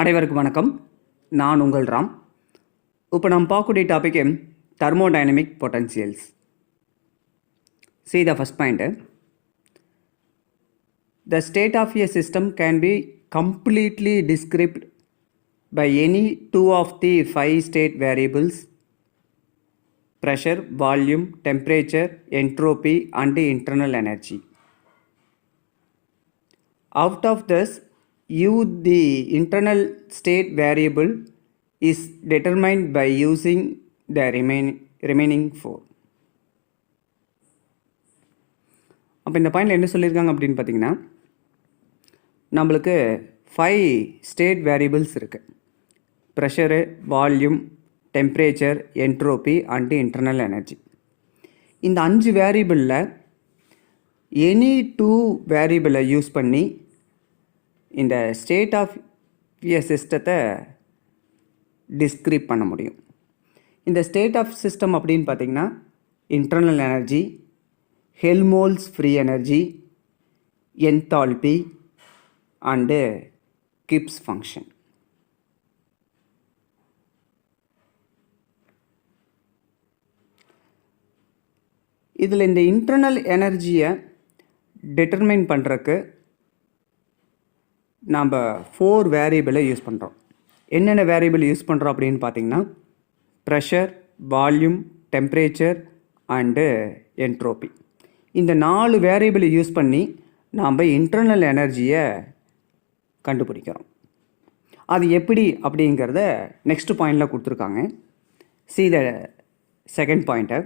அனைவருக்கும் வணக்கம். நான் உங்கள் ராம். இப்போ நம்ம பார்க்கக்கூடிய topic thermodynamic potentials. See the first point. The state of a system can be completely described by any two of the five state variables: pressure, volume, temperature, entropy, and internal energy. Out of this, the internal state variable is determined by using the remaining four. அப்போ இந்த பாயிண்டில் என்ன சொல்லியிருக்காங்க அப்படின்னு பார்த்தீங்கன்னா, நம்மளுக்கு 5 state variables இருக்குது. Pressure, volume, temperature, entropy and internal energy. இந்த 5 வேரியபிளில் எனி 2 வேரியபிளை யூஸ் பண்ணி இந்த ஸ்டேட் ஆஃப் எ சிஸ்டத்தை டிஸ்கிரைப் பண்ண முடியும். இந்த ஸ்டேட் ஆஃப் சிஸ்டம் அப்படின்னு பார்த்தீங்கன்னா, internal energy, Helmholtz free energy, enthalpy and Gibbs function. இதில் இந்த இன்டர்னல் எனர்ஜியை டிட்டர்மைன் பண்ணுறதுக்கு நாம் 4 வேரியபிளை யூஸ் பண்ணுறோம். என்னென்ன வேரியபிள் யூஸ் பண்ணுறோம் அப்படின்னு பார்த்தீங்கன்னா, pressure, volume, temperature and entropy. இந்த 4 வேரியபிளை யூஸ் பண்ணி நாம் இன்டர்னல் எனர்ஜியை கண்டுபிடிக்கிறோம். அது எப்படி அப்படிங்கிறத நெக்ஸ்ட் பாயிண்டில் கொடுத்துருக்காங்க. See the second pointer.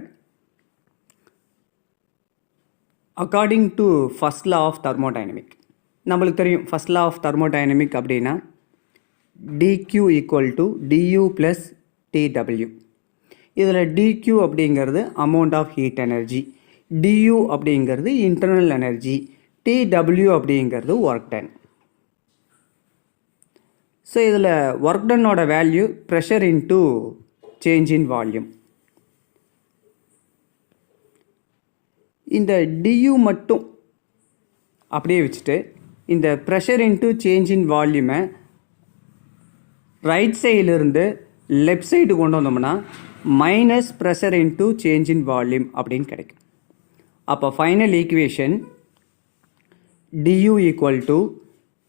According to first law of thermodynamic, நம்மளுக்கு தெரியும் ஃபர்ஸ்ட் லா ஆஃப் தெர்மோடைனமிக் அப்படின்னா dq equal to du plus tw. இதில் dq அப்படிங்கிறது amount of heat energy, du அப்படிங்கிறது இன்டர்னல் எனர்ஜி, tw அப்படிங்கிறது ஒர்க் டன். ஸோ இதில் work டன்னோட value pressure into change in volume. இந்த du மட்டும் அப்படியே வச்சுட்டு இந்த ப்ரெஷர் இன்ட்டு சேஞ்ச் இன் வால்யூமை ரைட் சைடிலிருந்து லெஃப்ட் சைடு கொண்டு வந்தோம்னா minus pressure into change in volume அப்படின்னு கிடைக்கும். அப்போ final equation du equal to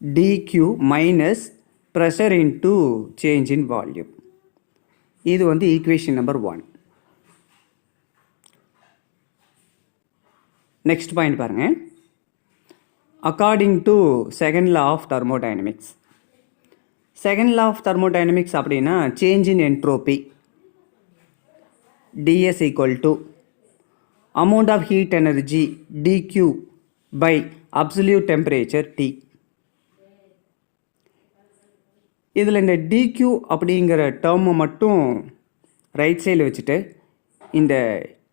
dq minus pressure into change in volume. இது வந்து ஈக்குவேஷன் நம்பர் 1. நெக்ஸ்ட் பாயிண்ட் பாருங்கள். According to second law of thermodynamics. Second law of thermodynamics அப்படின்னா change in entropy ds equal to amount of heat energy dq by absolute temperature T. இதில் இந்த dq அப்படிங்கிற டேர்மை மட்டும் right சைடில் வச்சுட்டு இந்த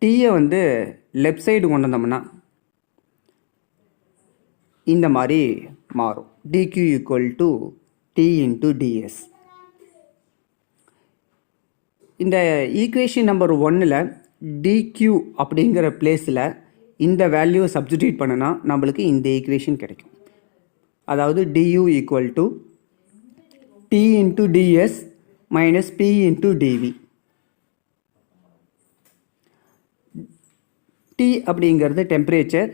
டீயை வந்து லெஃப்ட் சைடு கொண்டு வந்தோம்னா இந்த மாதிரி மாறும். dq equal to t into ds. இந்த ஈக்குவேஷன் நம்பர் 1ல் dq அப்படிங்கிற பிளேஸில் இந்த வேல்யூவை சப்ஸ்டிட்யூட் பண்ணுனா நம்மளுக்கு இந்த ஈக்குவேஷன் கிடைக்கும். அதாவது du equal to t into ds minus p into dv. t அப்படிங்கிறது டெம்பரேச்சர்,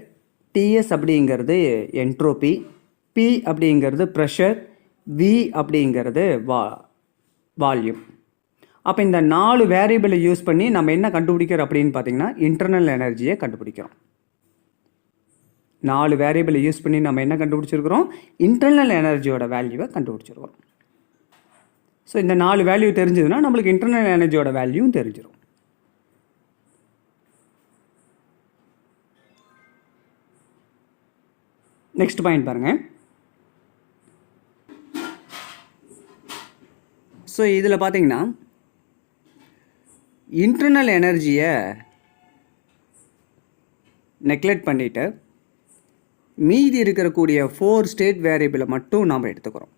ts அப்படிங்கிறது என்ட்ரோபி, p அப்படிங்கிறது ப்ரெஷர், v அப்படிங்கிறது வால்யூம். அப்போ இந்த 4 வேரியபிளை யூஸ் பண்ணி நம்ம என்ன கண்டுபிடிக்கிறோம் அப்படின்னு பார்த்தீங்கன்னா இன்டர்னல் எனர்ஜியை கண்டுபிடிக்கிறோம். 4 வேரியபிளை யூஸ் பண்ணி நம்ம என்ன கண்டுபிடிச்சிருக்கிறோம்? இன்டர்னல் எனர்ஜியோட வேல்யூவை கண்டுபிடிச்சிருக்கிறோம். ஸோ இந்த 4 வேல்யூ தெரிஞ்சதுன்னா நம்மளுக்கு இன்டர்னல் எனர்ஜியோட வேல்யூவும் தெரிஞ்சிடும். நெக்ஸ்ட் பாயிண்ட் பாருங்கள். ஸோ இதில் பார்த்தீங்கன்னா இன்டர்னல் எனர்ஜியை நெக்லெக்ட் பண்ணிவிட்டு மீதி இருக்கக்கூடிய 4 ஸ்டேட் வேரியபிளை மட்டும் நாம் எடுத்துக்கிறோம்.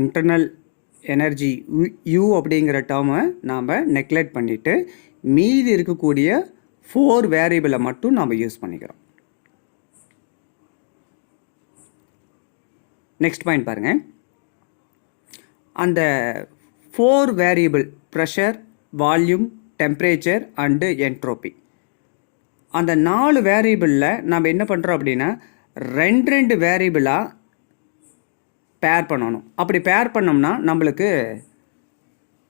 இன்டர்னல் எனர்ஜி u அப்படிங்கிற டேர்மை நாம் நெக்லெக்ட் பண்ணிவிட்டு மீதி இருக்கக்கூடிய 4 வேரியபிளை மட்டும் நாம் யூஸ் பண்ணிக்கிறோம். நெக்ஸ்ட் பாயிண்ட் பாருங்கள். அந்த 4 variable pressure, volume, temperature and entropy, அந்த 4 வேரியபிளில் நம்ம என்ன பண்ணுறோம் அப்படின்னா 2 வேரியபிளாக பேர் பண்ணணும். அப்படி பேர் பண்ணோம்னா நம்மளுக்கு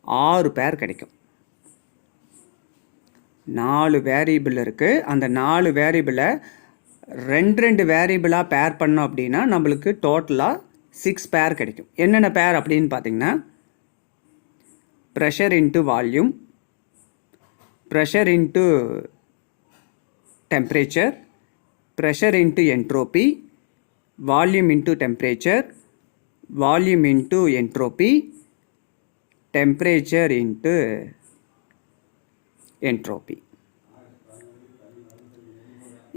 6 பேர் கிடைக்கும். 4 வேரியபிள் இருக்குது. அந்த 4 வேரியபிளை 2 வேரியபிளாக பேர் பண்ணோம் அப்படின்னா நம்மளுக்கு டோட்டலாக 6 பேர் கிடைக்கும். என்னென்ன பேர் அப்படின்னு பார்த்தீங்கன்னா pressure into volume, pressure into temperature, pressure into entropy, volume into temperature, volume into entropy, temperature into entropy.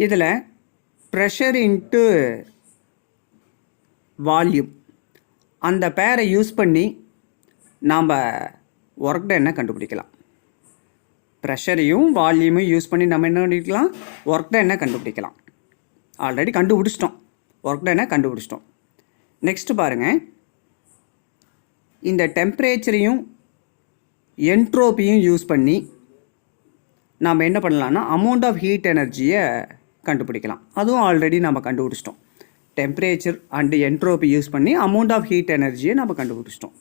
இதில் ப்ரெஷர் இன்ட்டு வால்யூம் அந்த பேரை யூஸ் பண்ணி நாம் ஒர்க் டன்னை கண்டுபிடிக்கலாம். ப்ரெஷரையும் வால்யூமையும் யூஸ் பண்ணி நம்ம என்ன கண்டுபிடிக்கலாம், ஒர்க் டன்னை கண்டுபிடிக்கலாம். ஆல்ரெடி கண்டுபிடிச்சிட்டோம், ஒர்க் டன்னை கண்டுபிடிச்சிட்டோம். நெக்ஸ்ட்டு பாருங்கள், இந்த டெம்பரேச்சரையும் என்ட்ரோப்பியும் யூஸ் பண்ணி நாம் என்ன பண்ணலான்னா அமௌண்ட் ஆஃப் ஹீட் எனர்ஜியை கண்டுபிடிக்கலாம். அதுவும் ஆல்ரெடி நம்ம கண்டுபிடிச்சிட்டோம். டெம்பரேச்சர் அண்டு என்ட்ரோபி யூஸ் பண்ணி அமௌண்ட் ஆஃப் ஹீட் எனர்ஜியை நம்ம கண்டுபிடிச்சிட்டோம்.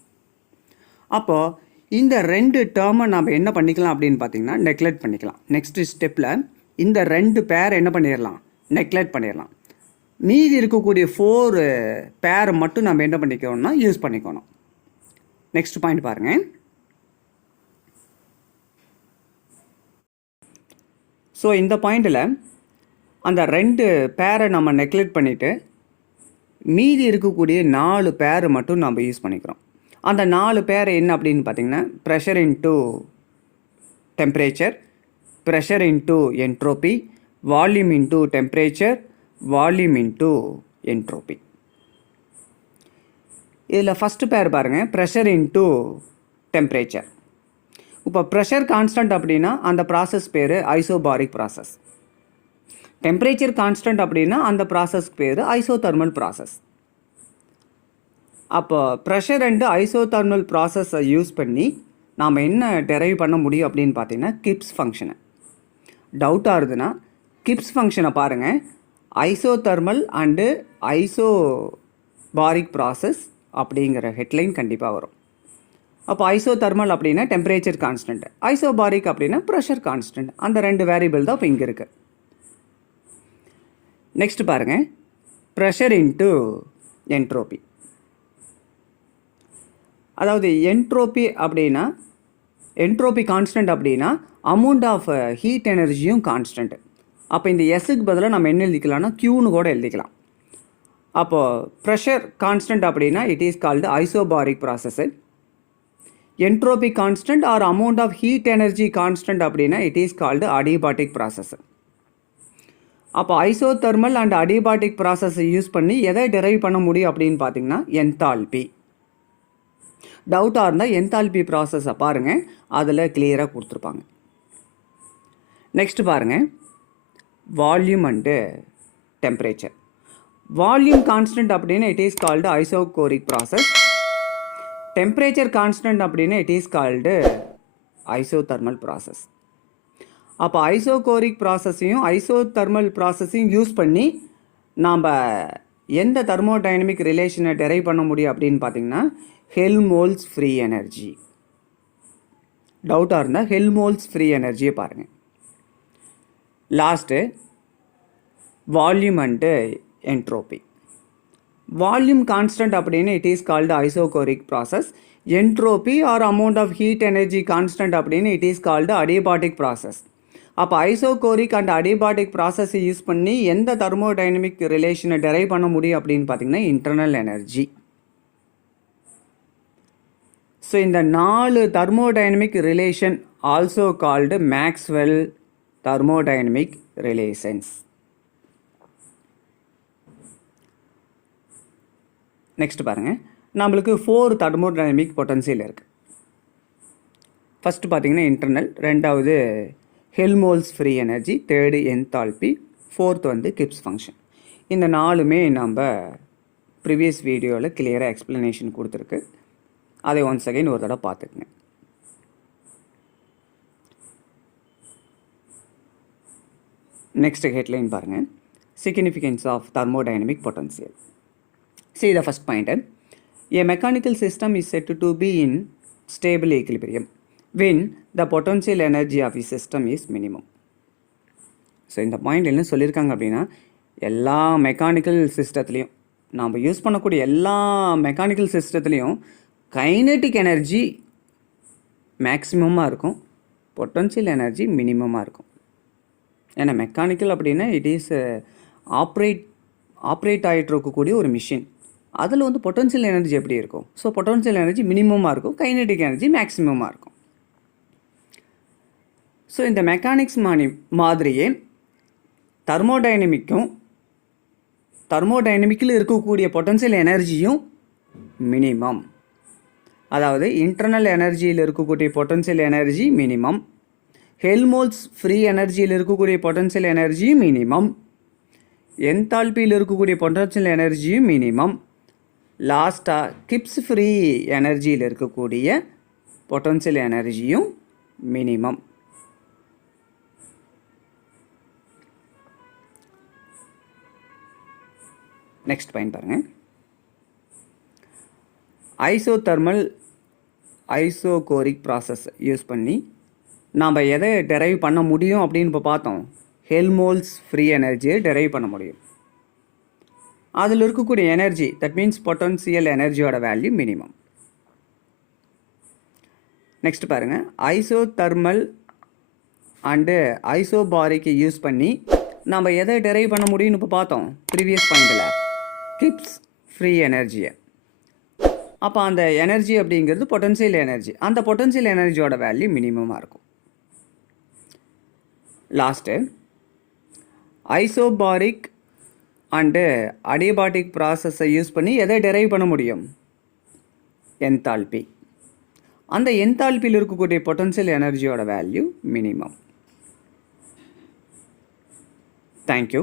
அப்போது இந்த 2 டேர்மை நம்ம என்ன பண்ணிக்கலாம் அப்படின்னு பார்த்தீங்கன்னா நெக்லெக்ட் பண்ணிக்கலாம். நெக்ஸ்ட் ஸ்டெப்பில் இந்த 2 பேர் என்ன பண்ணிடலாம், நெக்லெக்ட் பண்ணிடலாம். மீதி இருக்கக்கூடிய 4 பேரை மட்டும் நம்ம என்ன பண்ணிக்கணும்னா யூஸ் பண்ணிக்கணும். நெக்ஸ்ட் பாயிண்ட் பாருங்கள். ஸோ இந்த பாயிண்டில் அந்த 2 பேரை நம்ம நெக்லெக்ட் பண்ணிவிட்டு மீதி இருக்கக்கூடிய 4 பேர் மட்டும் நம்ம யூஸ் பண்ணிக்கிறோம். அந்த 4 பேர் என்ன அப்படின்னு பார்த்தீங்கன்னா pressure into temperature, pressure into entropy, volume into temperature, volume into entropy. இதில் ஃபஸ்ட்டு பேர் பாருங்கள், ப்ரெஷர் இன்ட்டு டெம்பரேச்சர். இப்போ ப்ரெஷர் கான்ஸ்டன்ட் அப்படின்னா அந்த ப்ராசஸ் பேர் ஐசோபாரிக் ப்ராசஸ். டெம்பரேச்சர் கான்ஸ்டன்ட் அப்படின்னா அந்த ப்ராசஸ்க்கு பேர் ஐசோதர்மல் ப்ராசஸ். அப்போ ப்ரெஷர் அண்டு ஐசோதர்மல் ப்ராசஸை யூஸ் பண்ணி நாம் என்ன டெரைவ் பண்ண முடியும் அப்படின்னு பார்த்தீங்கன்னா கிப்ஸ் ஃபங்க்ஷனை. டவுட்டாக இருந்ததுன்னா கிப்ஸ் ஃபங்க்ஷனை பாருங்கள். ஐசோதர்மல் அண்டு ஐசோபாரிக் ப்ராசஸ் அப்படிங்கிற ஹெட்லைன் கண்டிப்பாக வரும். அப்போ ஐசோதர்மல் அப்படின்னா டெம்பரேச்சர் கான்ஸ்டன்ட், ஐசோபாரிக் அப்படின்னா ப்ரெஷர் கான்ஸ்டன்ட். அந்த 2 வேரியபிள் தான் இப்போ இங்கே இருக்குது. நெக்ஸ்ட் பாருங்கள், ப்ரெஷர் இன்ட்டு என்ட்ரோபி. அதாவது என்ட்ரோபி அப்படின்னா என்ட்ரோபி கான்ஸ்டன்ட் அப்படின்னா அமௌண்ட் ஆஃப் ஹீட் எனர்ஜியும் கான்ஸ்டன்ட். அப்போ இந்த எஸ்ஸுக்கு பதிலாக நம்ம என்ன எழுதிக்கலாம்னா க்யூன்னு கூட எழுதிக்கலாம். அப்போது ப்ரெஷர் கான்ஸ்டன்ட் அப்படின்னா it is called isobaric process. Entropy constant or amount of heat energy constant அப்படின்னா it is called adiabatic process. அப்போ ஐசோதர்மல் அண்ட் அடிபாட்டிக் ப்ராசஸை யூஸ் பண்ணி எதை டெரைவ் பண்ண முடியும் அப்படின்னு பார்த்தீங்கன்னா என்தால்பி. டவுட்டாக இருந்தால் என்தால்பி ப்ராசஸை பாருங்கள், அதில் கிளியராக கொடுத்துருப்பாங்க. நெக்ஸ்ட் பாருங்கள், volume and temperature. Volume constant அப்படின்னா it is called isochoric process. Temperature constant அப்படின்னா it is called isothermal process. அப்போ ஐசோகோரிக் ப்ராசஸையும் ஐசோதர்மல் ப்ராசஸையும் யூஸ் பண்ணி நாம் எந்த தெர்மோடைனமிக் ரிலேஷனை டெரைவ் பண்ண முடியும் அப்படின்னு பார்த்தீங்கன்னா ஹெல்மோல்ட்ஸ் ஃப்ரீ எனர்ஜி. டவுட்டாக இருந்தால் ஹெல்மோல்ட்ஸ் ஃப்ரீ எனர்ஜியை பாருங்கள். Last volume and entropy. Volume constant அப்படின்னு it is called isochoric process. Entropy or amount of heat energy constant அப்படின்னு it is called adiabatic process. அப்போ ஐசோகோரிக் அண்ட் அடிபாட்டிக் ப்ராசஸை யூஸ் பண்ணி எந்த தெர்மோடைனமிக் ரிலேஷனை டெரைவ் பண்ண முடியும் அப்படின்னு பார்த்தீங்கன்னா இன்டர்னல் எனர்ஜி. ஸோ இந்த 4 thermodynamic relation also called Maxwell thermodynamic relations. Next பாருங்கள், நம்மளுக்கு 4 தெர்மோடைனமிக் பொட்டன்சியல் இருக்குது. ஃபஸ்ட்டு பார்த்தீங்கன்னா இன்டர்னல், ரெண்டாவது Helmholtz free energy, third enthalpy, fourth வந்து கிப்ஸ் ஃபங்க்ஷன். இந்த 4மே நம்ம ப்ரீவியஸ் வீடியோவில் கிளியராக எக்ஸ்ப்ளனேஷன் கொடுத்துருக்கு. அதை ஒன்ஸ் அகைன் ஒரு தடவை பார்த்துக்குங்க. நெக்ஸ்ட் ஹெட்லைன் பாருங்கள், significance of thermodynamic potential. See the first point. A mechanical system is said to be in stable equilibrium when the potential energy of a system is minimum. So இந்த point என்ன சொல்லியிருக்காங்க அப்படின்னா, எல்லா mechanical சிஸ்டத்துலேயும் நாம் use பண்ணக்கூடிய எல்லா mechanical சிஸ்டத்துலேயும் kinetic energy மேக்ஸிமமாக இருக்கும், potential energy மினிமமாக இருக்கும். ஏன்னா மெக்கானிக்கல் அப்படின்னா இட் இஸ் ஆப்ரேட் ஆகிட்டு இருக்கக்கூடிய ஒரு மிஷின். அதில் வந்து பொட்டன்ஷியல் எனர்ஜி எப்படி இருக்கும்? ஸோ பொட்டன்ஷியல் எனர்ஜி மினிமமாக இருக்கும், கைனெட்டிக் எனர்ஜி மேக்ஸிமமாக இருக்கும். ஸோ இந்த மெக்கானிக்ஸ் மாதிரியே தெர்மோடைனமிக்கில் இருக்கக்கூடிய பொட்டன்ஷியல் எனர்ஜியும் மினிமம். அதாவது இன்டர்னல் எனர்ஜியில் இருக்கக்கூடிய பொட்டன்ஷியல் எனர்ஜி மினிமம், ஹெல்மோல்ட்ஸ் ஃப்ரீ எனர்ஜியில் இருக்கக்கூடிய பொட்டன்ஷியல் எனர்ஜியும் மினிமம், என்தால்பியில் இருக்கக்கூடிய பொட்டன்ஷியல் எனர்ஜியும் மினிமம், லாஸ்ட்டாக கிப்ஸ் ஃப்ரீ எனர்ஜியில் இருக்கக்கூடிய பொட்டன்ஷியல் எனர்ஜியும் மினிமம். நெக்ஸ்ட் பாயிண்ட் பாருங்கள், ஐசோகோரிக் ப்ராசஸ் யூஸ் பண்ணி நாம் எதை டெரைவ் பண்ண முடியும் அப்படின்னு இப்போ பார்த்தோம். ஹெல்மோல்ட்ஸ் ஃப்ரீ எனர்ஜியை டெரைவ் பண்ண முடியும். அதில் இருக்கக்கூடிய எனர்ஜி, தட் மீன்ஸ் பொட்டன்ஷியல் எனர்ஜியோட வேல்யூ மினிமம். நெக்ஸ்ட் பாருங்கள், ஐசோதர்மல் அண்டு ஐசோபாரிக்கை யூஸ் பண்ணி நம்ம எதை டெரைவ் பண்ண முடியும்னு இப்போ பார்த்தோம் ப்ரீவியஸ் பாயிண்டில், கிப்ஸ் ஃப்ரீ எனர்ஜியை. அப்போ அந்த எனர்ஜி அப்படிங்கிறது பொட்டன்ஷியல் எனர்ஜி, அந்த பொட்டன்ஷியல் எனர்ஜியோட வேல்யூ மினிமமாக இருக்கும். லாஸ்ட்டு ஐசோபாரிக் அண்டு அடியபாட்டிக் ப்ராசஸை யூஸ் பண்ணி எதை டெரைவ் பண்ண முடியும்? என்தால்பி. அந்த என்தால்பியில் இருக்கக்கூடிய பொட்டன்ஷியல் எனர்ஜியோட வேல்யூ மினிமம். தேங்க்யூ.